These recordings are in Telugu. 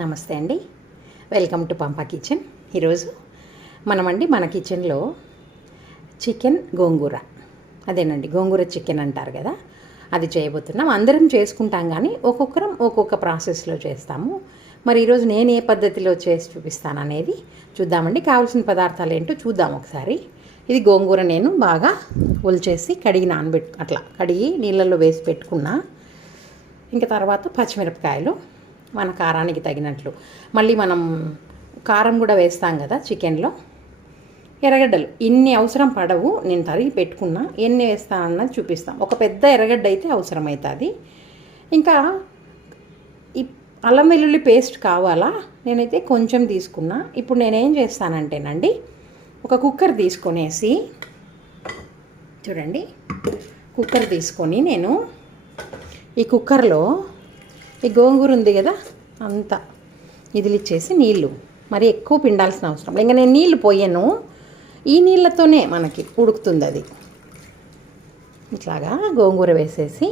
నమస్తే అండి, వెల్కమ్ టు పంపా కిచెన్. ఈరోజు మన కిచెన్లో చికెన్ గోంగూర, అదేనండి గోంగూర చికెన్ అంటారు కదా, అది చేయబోతున్నాం. అందరం చేసుకుంటాం కానీ ఒక్కొక్కరం ఒక్కొక్క ప్రాసెస్లో చేస్తాము. మరి ఈరోజు నేను ఏ పద్ధతిలో చేసి చూపిస్తాను అనేది చూద్దామండి. కావాల్సిన పదార్థాలు ఏంటో చూద్దాం ఒకసారి. ఇది గోంగూర నేను బాగా ఒలిచేసి కడిగి అట్లా కడిగి నీళ్ళల్లో వేసి పెట్టుకున్నా. ఇంకా తర్వాత పచ్చిమిరపకాయలు మన కారానికి తగినట్లు, మళ్ళీ మనం కారం కూడా వేస్తాం కదా చికెన్లో. ఎర్రగడ్డలు ఇన్ని అవసరం పడవు, నేను తరిగి పెట్టుకున్నా. ఎన్ని వేస్తానన్నది చూపిస్తాం. ఒక పెద్ద ఎర్రగడ్డ అయితే అవసరమవుతుంది. ఇంకా ఈ అల్లం వెల్లుల్లి పేస్ట్ కావాలా, నేనైతే కొంచెం తీసుకున్నా. ఇప్పుడు నేనేం చేస్తానంటేనండి, ఒక కుక్కర్ తీసుకొనేసి, చూడండి కుక్కర్ తీసుకొని నేను ఈ కుక్కర్లో ఈ గోంగూర ఉంది కదా అంతా ఇదిలిచ్చేసి నీళ్ళు మరి ఎక్కువ పిండాల్సిన అవసరం. ఇంకా నేను నీళ్ళు పోయాను, ఈ నీళ్ళతోనే మనకి ఉడుకుతుంది. అది ఇట్లాగా గోంగూర వేసేసి,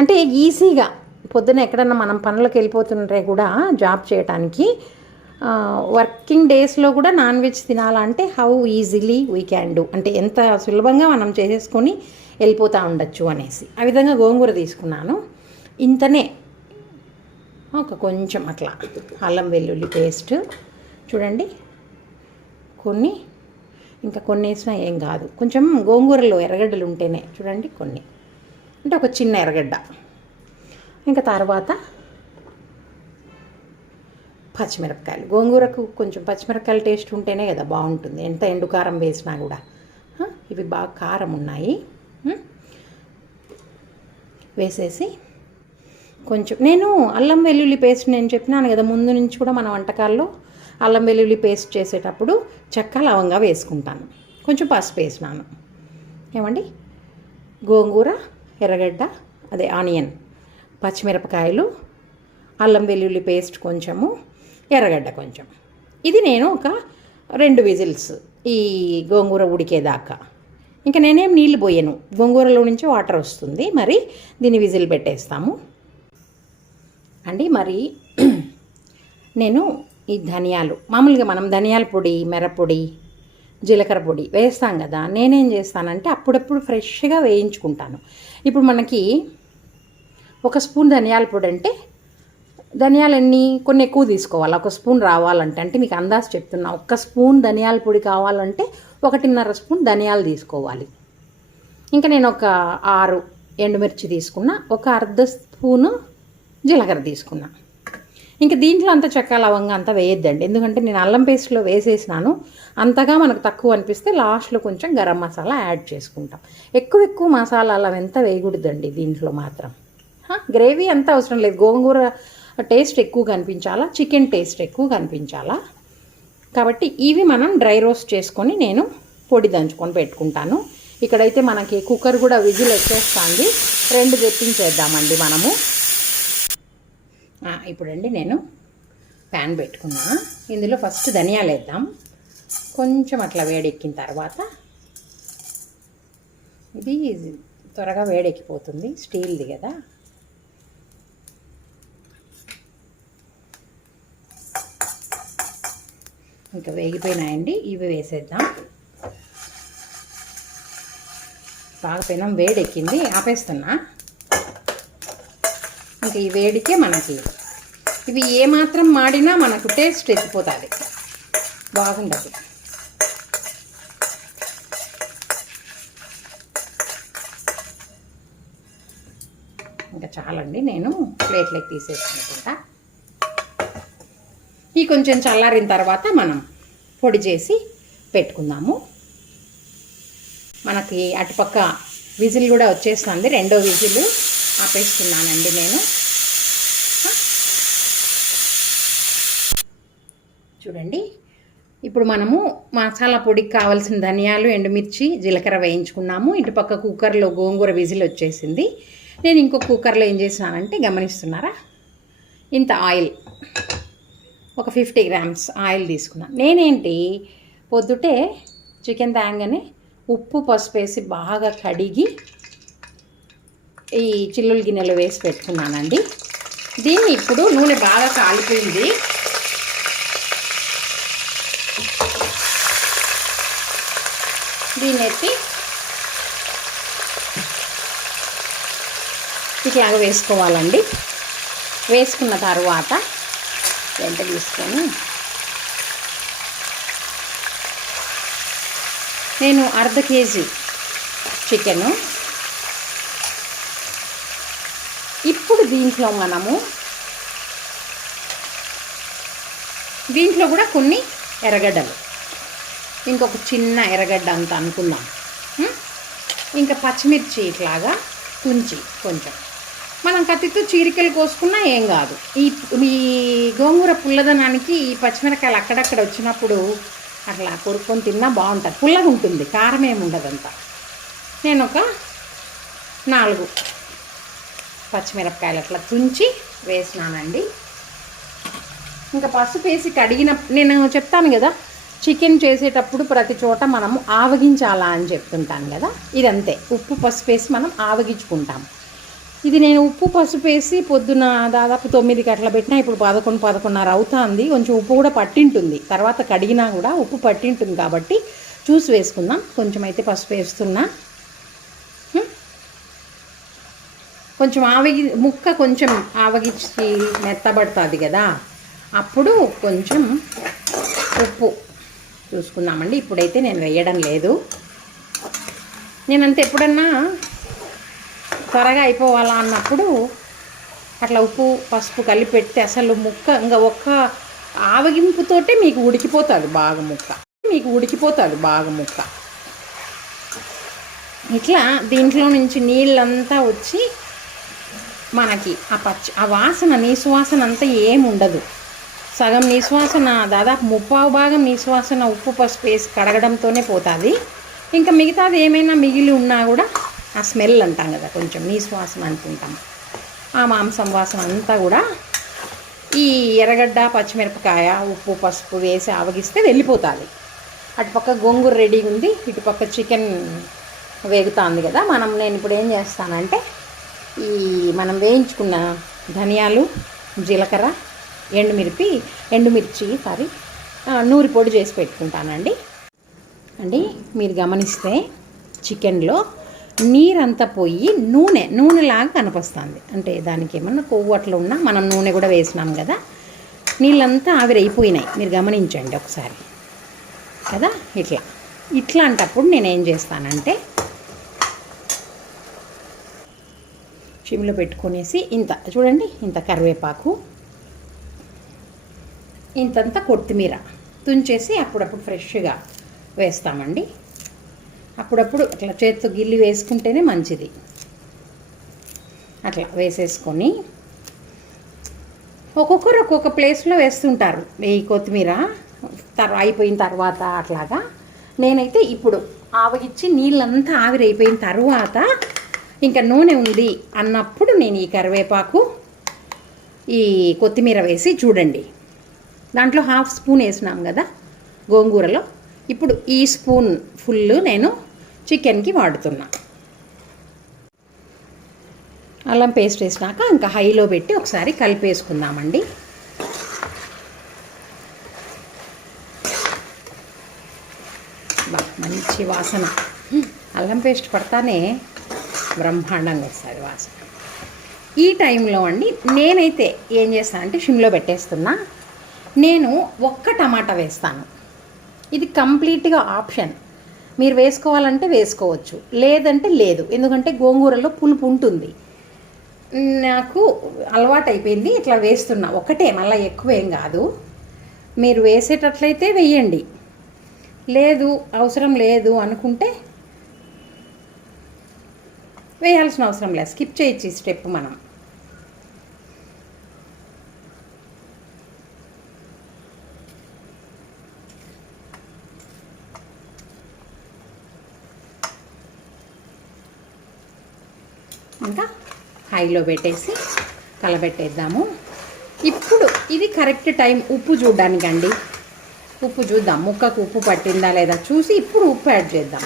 అంటే ఈజీగా పొద్దున ఎక్కడన్నా మనం పనులకు వెళ్ళిపోతుంటే కూడా జాబ్ చేయడానికి, వర్కింగ్ డేస్లో కూడా నాన్ వెజ్ తినాలంటే how easily we can do, అంటే ఎంత సులభంగా మనం చేసేసుకొని వెళ్ళిపోతూ ఉండొచ్చు అనేసి ఆ విధంగా గోంగూర తీసుకున్నాను. ఇంతనే ఒక కొంచెం అట్లా అల్లం వెల్లుల్లి పేస్ట్ చూడండి, కొన్ని ఇంకా కొన్ని వేసినా ఏం కాదు. కొంచెం గోంగూరలో ఎర్రగడ్డలు ఉంటేనే చూడండి, కొన్ని అంటే ఒక చిన్న ఎర్రగడ్డ. ఇంకా తర్వాత పచ్చిమిరపకాయలు, గోంగూరకు కొంచెం పచ్చిమిరపకాయలు టేస్ట్ ఉంటేనే కదా బాగుంటుంది, ఎంత ఎండుకారం వేసినా కూడా. ఇవి బాగా కారం ఉన్నాయి. వేసేసి కొంచెం నేను అల్లం వెల్లుల్లి పేస్ట్, నేను చెప్పినాను కదా ముందు నుంచి కూడా మన వంటకాల్లో అల్లం వెల్లుల్లి పేస్ట్ చేసేటప్పుడు చెక్క లవంగా వేసుకుంటాను. కొంచెం పసుపు వేసినాను. ఏమండి, గోంగూర, ఎర్రగడ్డ అదే ఆనియన్, పచ్చిమిరపకాయలు, అల్లం వెల్లుల్లి పేస్ట్ కొంచెము, ఎర్రగడ్డ కొంచెం. ఇది నేను ఒక 2 విజిల్స్ ఈ గోంగూర ఉడికేదాకా. ఇంకా నేనేం నీళ్ళు పోయాను, గోంగూరలో నుంచి వాటర్ వస్తుంది. మరి దీన్ని విజిల్ పెట్టేస్తాము అండి. మరి నేను ఈ ధనియాలు, మామూలుగా మనం ధనియాల పొడి, మిరప్పొడి, జీలకర్ర పొడి వేస్తాం కదా, నేనేం చేస్తానంటే అప్పుడప్పుడు ఫ్రెష్గా వేయించుకుంటాను. ఇప్పుడు మనకి 1 స్పూన్ ధనియాల పొడి అంటే ధనియాలన్నీ కొన్ని ఎక్కువ తీసుకోవాలి. 1 స్పూన్ రావాలంటే, అంటే మీకు అందాజు చెప్తున్నా, 1 స్పూన్ ధనియాల పొడి కావాలంటే 1.5 స్పూన్ ధనియాలు తీసుకోవాలి. ఇంకా నేను ఒక 6 ఎండుమిర్చి తీసుకున్నా, ఒక అర్ధ స్పూను జీలకర్ర తీసుకున్నా. ఇంకా దీంట్లో అంత చెక్క లవంగా అంతా వేయొద్దండి, ఎందుకంటే నేను అల్లం పేస్ట్లో వేసేసినాను. అంతగా మనకు తక్కువ అనిపిస్తే లాస్ట్లో కొంచెం గరం మసాలా యాడ్ చేసుకుంటాం. ఎక్కువ మసాలా అలా ఎంత వేయకూడదండి దీంట్లో మాత్రం. గ్రేవీ అంత అవసరం లేదు, గోంగూర టేస్ట్ ఎక్కువ కనిపించాలా, చికెన్ టేస్ట్ ఎక్కువ కనిపించాలా. కాబట్టి ఇవి మనం డ్రై రోస్ట్ చేసుకొని నేను పొడి దంచుకొని పెట్టుకుంటాను. ఇక్కడైతే మనకి కుక్కర్ కూడా విజిల్ వచ్చేస్తుంది, 2 తెప్పించేద్దామండి మనము. ఇప్పుడండి నేను ప్యాన్ పెట్టుకున్నా. ఇందులో ఫస్ట్ ధనియాలు వేద్దాం. కొంచెం అట్లా వేడెక్కిన తర్వాత, ఇది త్వరగా వేడెక్కిపోతుంది, స్టీల్ది కదా. ఇంకా వేగిపోయినాయండి, ఇవి వేసేద్దాం. బాగా పెనం వేడెక్కింది, ఆపేస్తున్నా. ఇంకా ఈ వేడికే మనకి ఇవి ఏమాత్రం మాడినా మనకు టేస్ట్ ఎత్తిపోతుంది, బాగుండదు. ఇంకా చాలండి, నేను ప్లేట్లోకి తీసేసుకుంటా. ఈ కొంచెం చల్లారిన తర్వాత మనం పొడి చేసి పెట్టుకుందాము. మనకి అటుపక్క విజిల్ కూడా వచ్చేస్తుంది, 2వ విజిల్ ఆపేస్తున్నానండి నేను. చూడండి, ఇప్పుడు మనము మసాలా పొడికి కావాల్సిన ధనియాలు, ఎండుమిర్చి, జీలకర్ర వేయించుకున్నాము. ఇటుపక్క కుక్కర్లో గోంగూర విజిల్ వచ్చేసింది. నేను ఇంకొక కుక్కర్లో ఏం చేసినానంటే, గమనిస్తున్నారా, ఇంత ఆయిల్, ఒక 50 గ్రామ్స్ ఆయిల్ తీసుకున్నాను. నేనేంటి పొద్దుటే చికెన్ తేంగానే ఉప్పు పసుపు వేసి బాగా కడిగి ఈ చిల్లుల గిన్నెలో వేసి పెట్టుకున్నానండి. దీన్ని ఇప్పుడు నూనె బాగా కాలిపోయింది. దీన్ని ఎత్తి ఇట్లాగా వేసుకోవాలండి. వేసుకున్న తర్వాత వెంట తీసుకొని నేను అర్ధ కేజీ చికెను. ఇప్పుడు దీంట్లో కూడా కొన్ని ఎర్రగడ్డలు, ఇంకొక చిన్న ఎర్రగడ్డ అంత అనుకుందాం. ఇంకా పచ్చిమిర్చి ఇట్లాగా తుంచి కొంచెం మనం కత్తితో చీరికలు కోసుకున్నా ఏం కాదు. ఈ గోంగూర పుల్లదనానికి ఈ పచ్చిమిరకాయలు అక్కడక్కడ వచ్చినప్పుడు అట్లా కొరుక్కొని తిన్నా బాగుంటుంది. పుల్లగా ఉంటుంది, కారం ఏమి ఉండదంతా. నేను ఒక 4 పచ్చిమిరపకాయలు అట్లా తుంచి వేసినానండి. ఇంకా పసుపు వేసి కడిగిన, నేను చెప్తాను కదా చికెన్ చేసేటప్పుడు ప్రతి చోట మనము ఆవగించాలా అని చెప్తుంటాను కదా, ఇదంతే. ఉప్పు పసుపు వేసి మనం ఆవగించుకుంటాం. ఇది నేను ఉప్పు పసుపు వేసి పొద్దున దాదాపు 9కి అట్లా పెట్టినా ఇప్పుడు 11, 11:30 అవుతుంది. కొంచెం ఉప్పు కూడా పట్టింటుంది, తర్వాత కడిగినా కూడా ఉప్పు పట్టింటుంది కాబట్టి చూసి వేసుకుందాం. కొంచెం అయితే పసుపు వేస్తున్నా. కొంచెం ముక్క కొంచెం ఆవగించి మెత్తబడుతుంది కదా, అప్పుడు కొంచెం ఉప్పు చూసుకుందామండి. ఇప్పుడైతే నేను వేయడం లేదు. నేనంతే ఎప్పుడన్నా త్వరగా అయిపోవాలా అన్నప్పుడు అట్లా ఉప్పు పసుపు కలిపి పెడితే అసలు ముక్క ఇంకా ఒక్క ఆవగింపుతోటే మీకు ఉడికిపోతుంది బాగా ముక్క. ఇట్లా దీంట్లో నుంచి నీళ్ళంతా వచ్చి మనకి ఆ వాసన, నీసువాసన అంతా ఏముండదు. సగం నీసువాసన, దాదాపు 3/4 నీసువాసన ఉప్పు పసుపు వేసి కడగడంతోనే పోతుంది. ఇంకా మిగతాది ఏమైనా మిగిలి ఉన్నా కూడా ఆ స్మెల్ అంటాం కదా, కొంచెం నీసువాసన అనుకుంటాం, ఆ మాంసం వాసన అంతా కూడా ఈ ఎర్రగడ్డ పచ్చిమిరపకాయ ఉప్పు పసుపు వేసి ఆవగిస్తే వెళ్ళిపోతుంది. అటుపక్క గోంగూర రెడీగా ఉంది, ఇటుపక్క చికెన్ వేగుతుంది కదా. నేను ఇప్పుడు ఏం చేస్తానంటే ఈ మనం వేయించుకున్న ధనియాలు, జీలకర్ర, ఎండుమిర్చి నూరి పొడి చేసి పెట్టుకుంటానండి. మీరు గమనిస్తే చికెన్లో నీరంతా పోయి నూనెలాగా కనిపిస్తుంది. అంటే దానికి ఏమన్నా కొవ్వు అట్లా ఉన్నా, మనం నూనె కూడా వేసినాం కదా, నీళ్ళంతా ఆవిరైపోయినాయి. మీరు గమనించండి ఒకసారి కదా. ఇట్లాంటప్పుడు నేనేం చేస్తానంటే సిమ్లో పెట్టుకొనేసి చూడండి ఇంత కరివేపాకు, ఇంతంత కొత్తిమీర తుంచేసి అప్పుడప్పుడు ఫ్రెష్గా వేస్తామండి. అప్పుడప్పుడు అట్లా చేతితో గిల్లి వేసుకుంటేనే మంచిది. అట్లా వేసేసుకొని ఒక్కొక్కరు ఒక్కొక్క ప్లేస్లో వేస్తుంటారు ఈ కొత్తిమీర అయిపోయిన తర్వాత అట్లాగా. నేనైతే ఇప్పుడు ఆవగిచ్చి నీళ్ళంతా ఆవిరైపోయిన తర్వాత ఇంకా నూనె ఉంది అన్నప్పుడు నేను ఈ కరివేపాకు ఈ కొత్తిమీర వేసి చూడండి. దాంట్లో 1/2 స్పూన్ వేసినాం కదా గోంగూరలో, ఇప్పుడు ఈ స్పూన్ ఫుల్ నేను చికెన్కి వాడుతున్నా. అల్లం పేస్ట్ వేసినాక ఇంకా హైలో పెట్టి ఒకసారి కలిపేసుకుందామండి. మంచి వాసన, అల్లం పేస్ట్ పడతానే బ్రహ్మాండంగా వస్తుంది వాసన. ఈ టైంలో నేనైతే ఏం చేస్తానంటే సిమ్లో పెట్టేస్తున్నా. నేను ఒక్క టమాటా వేస్తాను. ఇది కంప్లీట్గా ఆప్షన్, మీరు వేసుకోవాలంటే వేసుకోవచ్చు, లేదంటే లేదు. ఎందుకంటే గోంగూరలో పులుపు ఉంటుంది. నాకు అలవాటు అయిపోయింది, ఇట్లా వేస్తున్నా. ఒకటే, మళ్ళీ ఎక్కువేం కాదు. మీరు వేసేటట్లయితే వేయండి, లేదు అవసరం లేదు అనుకుంటే వేయాల్సిన అవసరం లేదు, స్కిప్ చేయొచ్చు ఈ స్టెప్. మనం ఇంకా హైలో పెట్టేసి కలబెట్టేద్దాము. ఇప్పుడు ఇది కరెక్ట్ టైం ఉప్పు చూడ్డానికండి. ఉప్పు చూద్దాం, ముక్కకు ఉప్పు పట్టిందా లేదా చూసి ఇప్పుడు ఉప్పు యాడ్ చేద్దాం.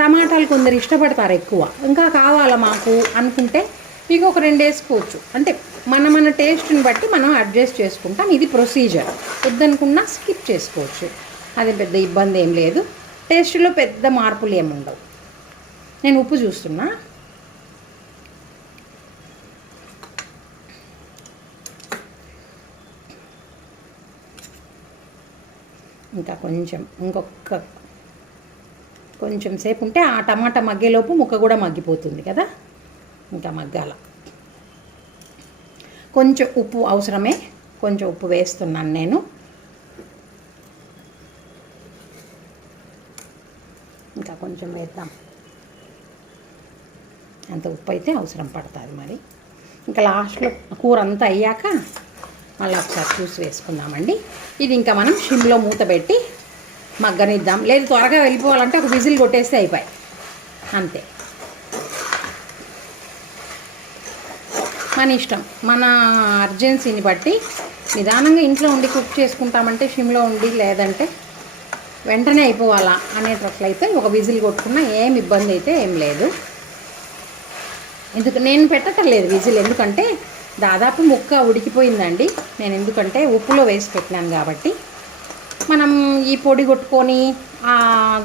టమాటాలు కొందరు ఇష్టపడతారు ఎక్కువ, ఇంకా కావాలా మాకు అనుకుంటే ఇక ఒక 2 వేసుకోవచ్చు. అంటే మన టేస్ట్ని బట్టి మనం అడ్జస్ట్ చేసుకుంటాం. ఇది ప్రొసీజర్. వద్దనుకున్నా స్కిప్ చేసుకోవచ్చు, అది పెద్ద ఇబ్బంది ఏం లేదు. టేస్ట్లో పెద్ద మార్పులు ఏమి ఉండవు. నేను ఉప్పు చూస్తున్నా. ఇంకా కొంచెం సేపు ఉంటే ఆ టమాటా మగ్గేలోపు ముక్క కూడా మగ్గిపోతుంది కదా, ఇంకా మగ్గాల. కొంచెం ఉప్పు అవసరమే, కొంచెం ఉప్పు వేస్తున్నాను నేను. ఇంకా కొంచెం వేద్దాం, అంత ఉప్పు అయితే అవసరం పడుతుంది మరి. ఇంకా లాస్ట్లో కూర అంతా అయ్యాక మళ్ళీ ఒకసారి చూసి వేసుకుందామండి. ఇది ఇంకా మనం సిమ్లో మూత పెట్టి మగ్గనిద్దాం. లేదు త్వరగా వెళ్ళిపోవాలంటే ఒక విజిల్ కొట్టేస్తే అయిపోయి, అంతే. మన ఇష్టం, మన అర్జెన్సీని బట్టి నిదానంగా ఇంట్లో ఉండి కుక్ చేసుకుంటామంటే సిమ్లో ఉండి, లేదంటే వెంటనే అయిపోవాలా అనేటట్లయితే ఒక విజిల్ కొట్టుకున్నా ఏం ఇబ్బంది అయితే ఏం లేదు. నేను పెట్టటం లేదు విజిల్, ఎందుకంటే దాదాపు ముక్క ఉడికిపోయిందండి. నేను ఎందుకంటే ఉప్పులో వేసి పెట్టినాను కాబట్టి. మనం ఈ పొడి కొట్టుకొని ఆ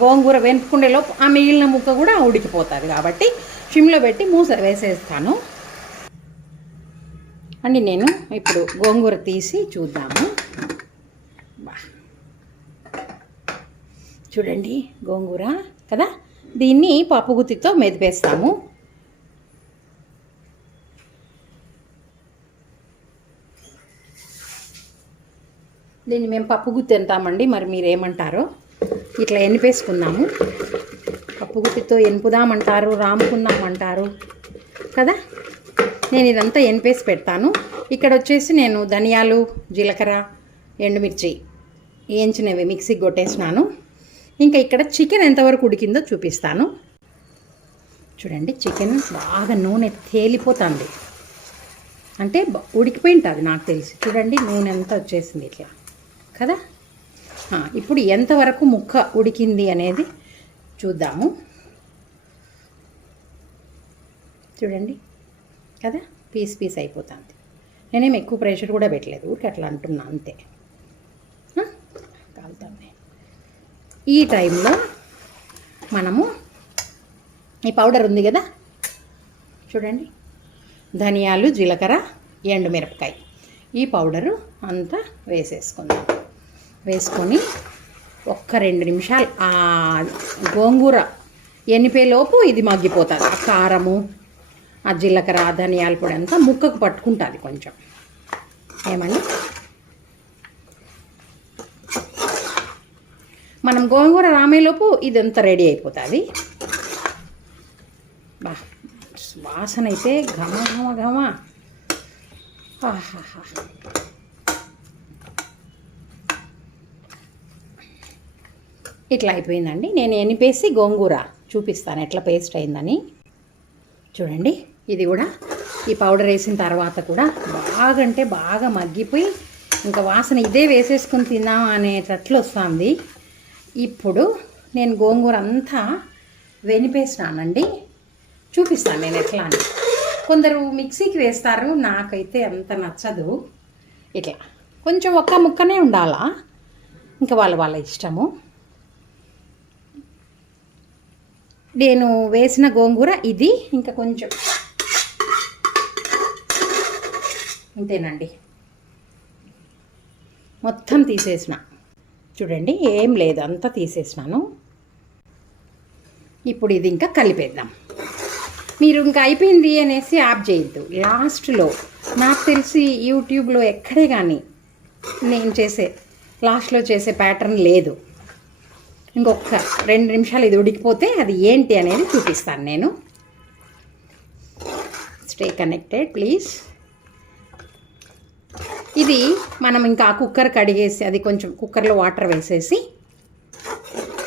గోంగూర వెనుపుకుండేలోపు ఆ మిగిలిన ముక్క కూడా ఉడికిపోతుంది కాబట్టి సిమ్లో పెట్టి మూస వేసేస్తాను అండి. నేను ఇప్పుడు గోంగూర తీసి చూద్దాము. చూడండి గోంగూర కదా, దీన్ని పప్పుగుత్తితో మెదిపేస్తాము. దీన్ని మేము పప్పుగుత్తి అంటామండి, మరి మీరు ఏమంటారో. ఇట్లా ఎనిపేసుకుందాము. పప్పుగుత్తితో ఎనుపుదామంటారు, రాముకుందామంటారు కదా. నేను ఇదంతా ఎనిపేసి పెడతాను. ఇక్కడ వచ్చేసి నేను ధనియాలు, జీలకర్ర, ఎండుమిర్చి వేయించినవి మిక్సీకి కొట్టేసినాను. ఇంకా ఇక్కడ చికెన్ ఎంతవరకు ఉడికిందో చూపిస్తాను. చూడండి, చికెన్ బాగా నూనె తేలిపోతుంది, అంటే ఉడికిపోయి ఉంటుంది నాకు తెలిసి. చూడండి నూనె అంతా వచ్చేసింది ఇట్లా కదా. ఇప్పుడు ఎంతవరకు ముక్క ఉడికింది అనేది చూద్దాము. చూడండి కదా, పీస్ అయిపోతుంది. నేనేం ఎక్కువ ప్రెషర్ కూడా పెట్టలేదు, ఊరికి అట్లా అంటున్నా అంతే. కాలుతుంది. ఈ టైంలో మనము ఈ పౌడర్ ఉంది కదా, చూడండి, ధనియాలు, జీలకర్ర, ఎండుమిరపకాయ, ఈ పౌడరు అంతా వేసేసుకుందాం. వేసుకొని ఒక్క 2 నిమిషాలు ఆ గోంగూర ఎనిపేలోపు ఇది మగ్గిపోతుంది. ఆ కారము, ఆ జీలకర్ర, ధనియాల పొడి అంతా ముక్కకు పట్టుకుంటుంది కొంచెం. ఏమని మనం గోంగూర రామేలోపు ఇదంతా రెడీ అయిపోతుంది. వాసన అయితే ఘమ ఘమ ఘమ. ఇట్లా అయిపోయిందండి. నేను ఎనిపేసి గోంగూర చూపిస్తాను ఎట్లా పేస్ట్ అయిందని. చూడండి, ఇది కూడా ఈ పౌడర్ వేసిన తర్వాత కూడా బాగా మగ్గిపోయి ఇంకా వాసన ఇదే వేసేసుకుని తిన్నాం అనేటట్లు వస్తుంది. ఇప్పుడు నేను గోంగూర అంతా వెనిపేసినానండి, చూపిస్తాను నేను ఎట్లా అని. కొందరు మిక్సీకి వేస్తారు, నాకైతే అంత నచ్చదు. ఇట్లా కొంచెం ఒక్క ముక్కనే ఉండాలా, ఇంకా వాళ్ళ ఇష్టము. నేను వేసిన గోంగూర ఇది, ఇంకా కొంచెం అంతేనండి, మొత్తం తీసేసిన. చూడండి, ఏం లేదు, అంతా తీసేసినాను. ఇప్పుడు ఇది ఇంకా కలిపేద్దాం. మీరు ఇంకా అయిపోయింది అనేసి ఆఫ్ చేయొద్దు. లాస్ట్లో నాకు తెలిసి యూట్యూబ్లో ఎక్కడే కానీ నేను లాస్ట్లో చేసే ప్యాటర్న్ లేదు. ఇంకొక 2 నిమిషాలు ఇది ఉడికిపోతే అది ఏంటి అనేది చూపిస్తాను నేను. Stay connected please. ఇది మనం ఇంకా కుక్కర్ కడిగేసి, అది కొంచెం కుక్కర్లో వాటర్ వేసేసి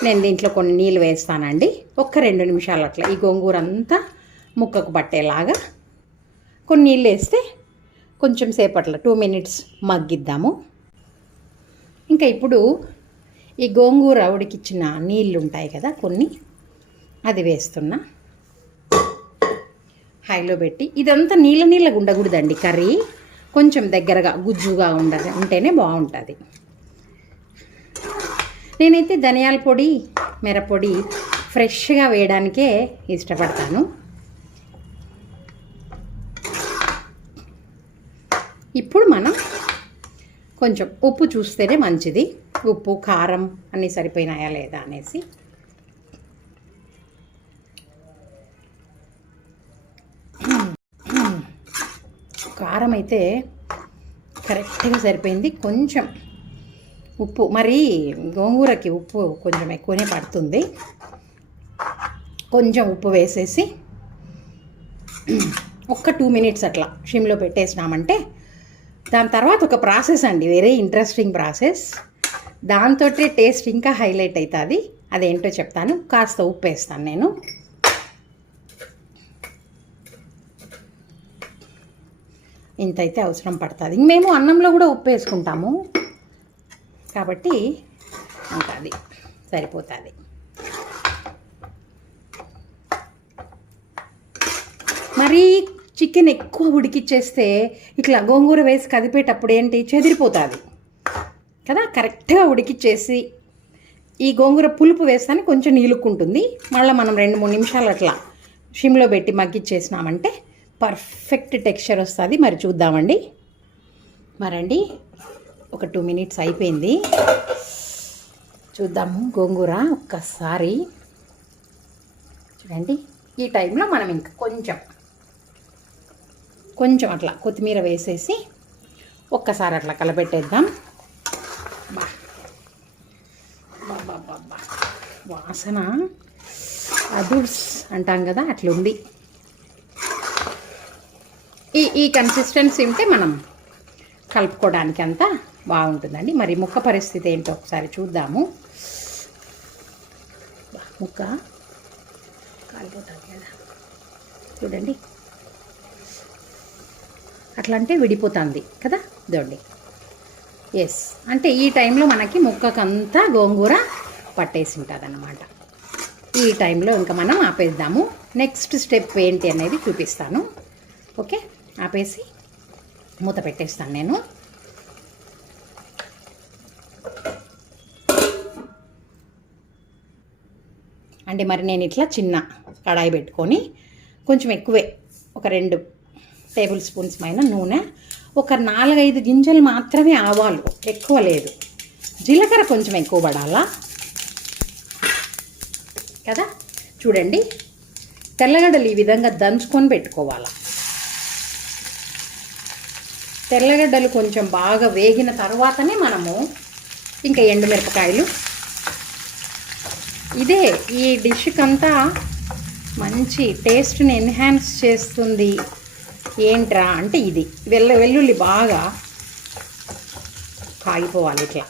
నేను దీంట్లో కొన్ని నీళ్ళు వేస్తానండి. ఒక్క 2 నిమిషాలు అట్లా ఈ గోంగూర అంతా ముక్కకు పట్టేలాగా కొన్ని నీళ్ళు వేస్తే కొంచెం సేపట్లో 2 మినిట్స్ మగ్గిద్దాము. ఇంకా ఇప్పుడు ఈ గోంగూర ఉడికిచ్చిన నీళ్ళు ఉంటాయి కదా కొన్ని, అది వేస్తున్నా. హైలో పెట్టి ఇదంతా నీళ్ళ నీళ్ళగా ఉండకూడదండి కర్రీ, కొంచెం దగ్గరగా గుజ్జుగా ఉంటేనే బాగుంటుంది. నేనైతే ధనియాల పొడి, మిరప్పొడి ఫ్రెష్గా వేయడానికే ఇష్టపడతాను. ఇప్పుడు మనం కొంచెం ఉప్పు చూస్తేనే మంచిది. ఉప్పు కారం అన్నీ సరిపోయినాయా లేదా అనేసి. కారం అయితే కరెక్ట్గా సరిపోయింది. కొంచెం ఉప్పు, మరి గోంగూరకి ఉప్పు కొంచెం ఎక్కువనే పడుతుంది. కొంచెం ఉప్పు వేసేసి ఒక్క 2 మినిట్స్ అట్లా షిమ్లో పెట్టేసినామంటే దాని తర్వాత ఒక ప్రాసెస్ అండి, వెరీ ఇంట్రెస్టింగ్ ప్రాసెస్. దాంతో టేస్ట్ ఇంకా హైలైట్ అవుతుంది. అదేంటో చెప్తాను. కాస్త ఉప్పు వేస్తాను నేను. ఇంత అయితే అవసరం పడుతుంది. మేము అన్నంలో కూడా ఉప్పు వేసుకుంటాము కాబట్టి ఇంకా అది సరిపోతుంది. మరీ చికెన్ ఎక్కువ ఉడికిచ్చేస్తే ఇట్లా గోంగూర వేసి కదిపేటప్పుడు ఏంటి చెదిరిపోతుంది కదా. కరెక్ట్గా ఉడికిచ్చేసి ఈ గోంగూర పులుపు వేస్తాను కొంచెం నీలుక్కుంటుంది. మళ్ళీ మనం 2-3 నిమిషాలు అట్లా షిమ్లో పెట్టి మగ్గిచ్చేసినామంటే పర్ఫెక్ట్ టెక్స్చర్ వస్తుంది. మరి చూద్దామండి. మరండి ఒక 2 మినిట్స్ అయిపోయింది. చూద్దాము గోంగూర ఒక్కసారి. చూడండి, ఈ టైంలో మనం ఇంకా కొంచెం అట్లా కొత్తిమీర వేసేసి ఒక్కసారి అట్లా కలపెట్టేద్దాం. వాసన అదుర్స్ అంటాం కదా, అట్లుంది. ఈ కన్సిస్టెన్సీ ఉంటే మనం కలుపుకోవడానికి అంతా బాగుంటుందండి. మరి ముక్క పరిస్థితి ఏంటో ఒకసారి చూద్దాము. ముక్క కాలిపోతుంది కదా, చూడండి. అట్లా అంటే విడిపోతుంది కదా, ఇదండి. ఎస్, అంటే ఈ టైంలో మనకి ముక్కకంతా గోంగూర పట్టేసి ఉంటుంది అన్నమాట. ఈ టైంలో ఇంకా మనం ఆపేద్దాము. నెక్స్ట్ స్టెప్ ఏంటి అనేది చూపిస్తాను. ఓకే, ఆపేసి మూత పెట్టేస్తాను నేను. అంటే మరి నేను ఇట్లా చిన్న కడాయి పెట్టుకొని కొంచెం ఎక్కువే, ఒక 2 టేబుల్ స్పూన్స్ పైన నూనె, ఒక 4-5 గింజలు మాత్రమే ఆవాలు, ఎక్కువ లేదు. జీలకర్ర కొంచెం ఎక్కువ పడాలా కదా. చూడండి, తెల్లగడ్డలు ఈ విధంగా దంచుకొని పెట్టుకోవాలా. తెల్లగడ్డలు కొంచెం బాగా వేగిన తర్వాతనే మనము ఇంకా ఎండుమిరపకాయలు. ఇదే ఈ డిష్కంతా మంచి టేస్ట్ని ఎన్హాన్స్ చేస్తుంది. ఏంట్రా అంటే ఇది వెల్లుల్లి బాగా కాగిపోవాలి ఇట్లా,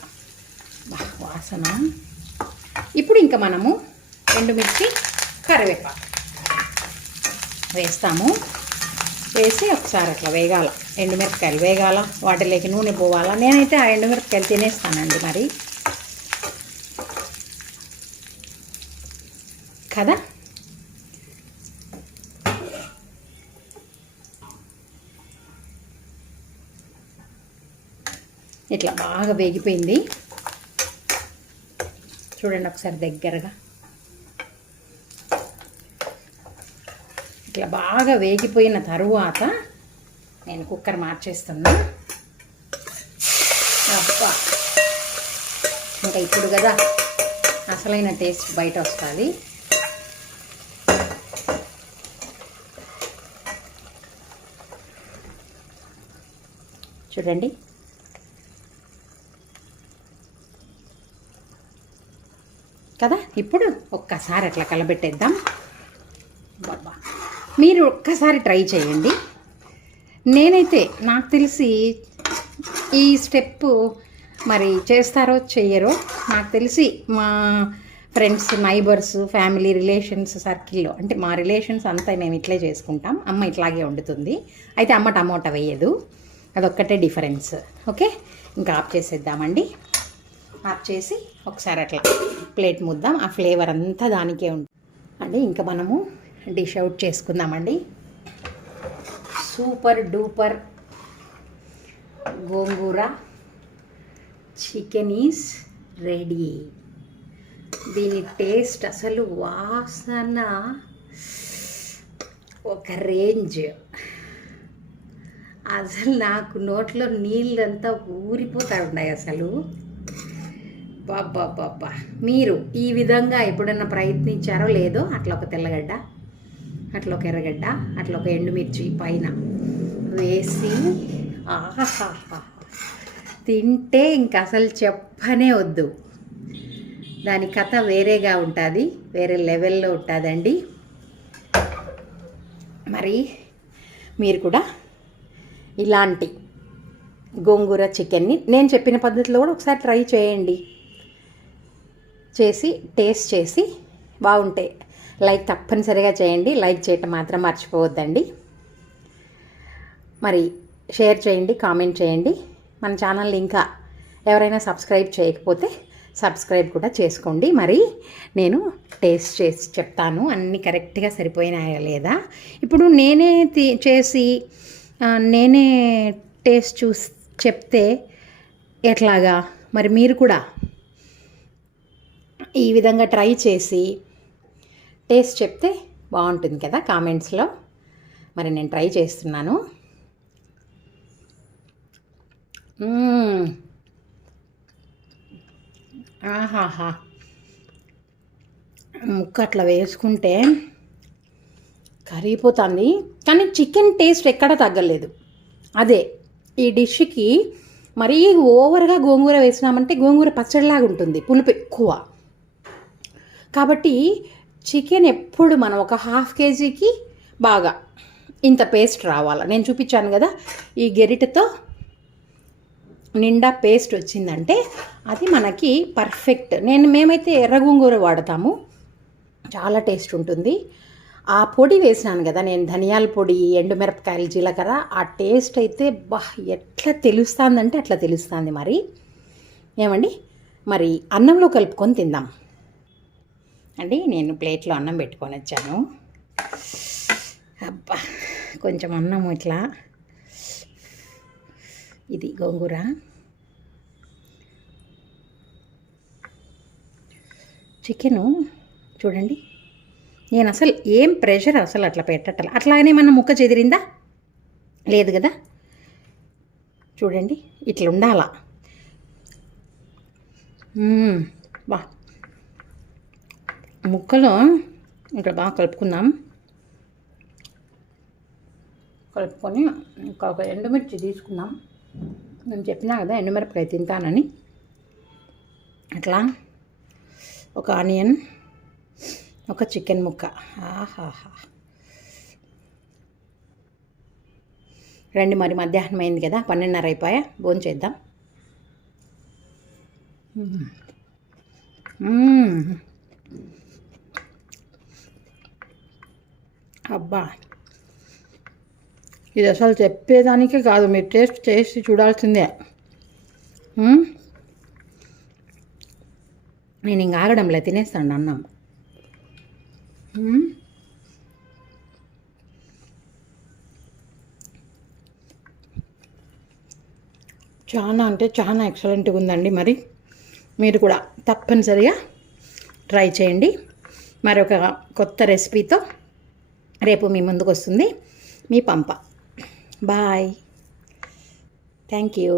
వాసన. ఇప్పుడు ఇంకా మనము ఎండుమిర్చి, కరివేపాకు వేస్తాము. వేసి ఒకసారి అట్లా వేగాల, ఎండుమిరపకాయలు వేగాల, వాటిలోకి నూనె పోవాలా. నేనైతే ఆ ఎండుమిరపకాయలు తినేస్తానండి మరి కదా. ఇట్లా బాగా వేగిపోయింది. చూడండి ఒకసారి దగ్గరగా. ఇట్లా బాగా వేగిపోయిన తరువాత నేను కుక్కర్ మార్చేస్తున్నా. అబ్బా, ఇంకా ఇప్పుడు కదా అసలైన టేస్ట్ బయట వస్తుంది. చూడండి, కదా. ఇప్పుడు ఒక్కసారి అట్లా కలబెట్టేద్దాం. బాబా, మీరు ఒక్కసారి ట్రై చేయండి. నేనైతే నాకు తెలిసి ఈ స్టెప్ మరి చేస్తారో చెయ్యరో నాకు తెలిసి మా ఫ్రెండ్స్, నైబర్స్, ఫ్యామిలీ, రిలేషన్స్ సర్కిల్లో, అంటే మా రిలేషన్స్ అంతా మేము ఇట్లే చేసుకుంటాం. అమ్మ ఇట్లాగే వండుతుంది. అయితే అమ్మ టమోటా వేయదు, అదొక్కటే డిఫరెన్స్. ఓకే, ఇంకా ఆఫ్ చేసేద్దామండి. ఆఫ్ చేసి ఒకసారి అట్లా ప్లేట్ ముద్దాం. ఆ ఫ్లేవర్ అంతా దానికే ఉంటుంది. అండి ఇంకా మనము డిష్ అవుట్ చేసుకుందామండి. Super duper gongura chicken is ready. దీని టేస్ట్ అసలు వాసన ఒక రేంజ్. అసలు నాకు నోట్లో నీళ్ళంతా ఊరిపోతా ఉన్నాయి అసలు. బాబ్బా మీరు ఈ విధంగా ఎప్పుడన్నా ప్రయత్నించారో లేదో, అట్లా ఒక తెల్లగడ్డ, అట్లా ఒక ఎర్రగడ్డ, అట్లా ఒక ఎండుమిర్చి పైన వేసి ఆహా తింటే ఇంక అసలు చెప్పనే వద్దు. దాని కథ వేరేగా ఉంటుంది, వేరే లెవెల్లో ఉంటుందండి. మరి మీరు కూడా ఇలాంటి గోంగూర చికెన్ని నేను చెప్పిన పద్ధతిలో కూడా ఒకసారి ట్రై చేయండి. చేసి టేస్ట్ చేసి బాగుంటే లైక్ తప్పనిసరిగా చేయండి. లైక్ చేయటం మాత్రం మర్చిపోవద్దండి. మరి షేర్ చేయండి, కామెంట్ చేయండి. మన ఛానల్ని ఇంకా ఎవరైనా సబ్స్క్రైబ్ చేయకపోతే సబ్స్క్రైబ్ కూడా చేసుకోండి. మరి నేను టేస్ట్ చేసి చెప్తాను అన్నీ కరెక్ట్గా సరిపోయినాయా లేదా. ఇప్పుడు నేనే చేసి నేనే టేస్ట్ చూసి చెప్తే ఎట్లాగా, మరి మీరు కూడా ఈ విధంగా ట్రై చేసి టేస్ట్ చెప్తే బాగుంటుంది కదా కామెంట్స్లో. మరి నేను ట్రై చేస్తున్నాను. ఆహాహా, ముక్క అట్లా వేసుకుంటే కరిగిపోతుంది, కానీ చికెన్ టేస్ట్ ఎక్కడ తగ్గలేదు. అదే ఈ డిష్కి మరీ ఓవర్గా గోంగూర వేసినామంటే గోంగూర పచ్చడిలాగా ఉంటుంది, పులుపు ఎక్కువ. కాబట్టి చికెన్ ఎప్పుడు మనం ఒక హాఫ్ కేజీకి బాగా ఇంత పేస్ట్ రావాలి. నేను చూపించాను కదా, ఈ గెరిటతో నిండా పేస్ట్ వచ్చిందంటే అది మనకి పర్ఫెక్ట్. మేమైతే ఎర్ర గోంగూర వాడతాము, చాలా టేస్ట్ ఉంటుంది. ఆ పొడి వేసినాను కదా నేను, ధనియాల పొడి, ఎండుమిరపకాయలు, జీలకర్ర, ఆ టేస్ట్ అయితే ఎట్లా తెలుస్తుందంటే అట్లా తెలుస్తుంది. మరి ఏమండి, మరి అన్నంలో కలుపుకొని తిందాం అండి. నేను ప్లేట్లో అన్నం పెట్టుకొని వచ్చాను. అబ్బా, కొంచెం అన్నం ఇట్లా, ఇది గోంగూర, చికెను చూడండి. నేను అసలు ఏం ప్రెషర్ అసలు అట్లా పెట్టట్ల. అట్లాగనే మన ముక్క చెదిరిందా లేదు కదా, చూడండి ఇట్లా ఉండాలా. బా ముక్కలో ఇక్కడ బాగా కలుపుకుందాం. కలుపుకొని ఇంకా ఒక ఎండుమిర్చి తీసుకుందాం. నేను చెప్పినా కదా ఎండుమిరపకాయ తింటానని. అట్లా ఒక ఆనియన్, ఒక చికెన్ ముక్క. ఆహాహా, రండి మరి, మధ్యాహ్నం అయింది కదా, 12:30 అయిపోయా, భోంచేద్దాం. అబ్బా, ఇది అసలు చెప్పేదానికే కాదు, మీరు టేస్ట్ చేసి చూడాల్సిందే. నేను ఇంక ఆగడంలే, తినేస్తాను అన్నం. చాలా అంటే చాలా ఎక్సలెంట్గా ఉందండి. మరి మీరు కూడా తప్పనిసరిగా ట్రై చేయండి. మరొక కొత్త రెసిపీతో రేపు మీ ముందుకు వస్తుంది మీ పంప. Bye, thank you.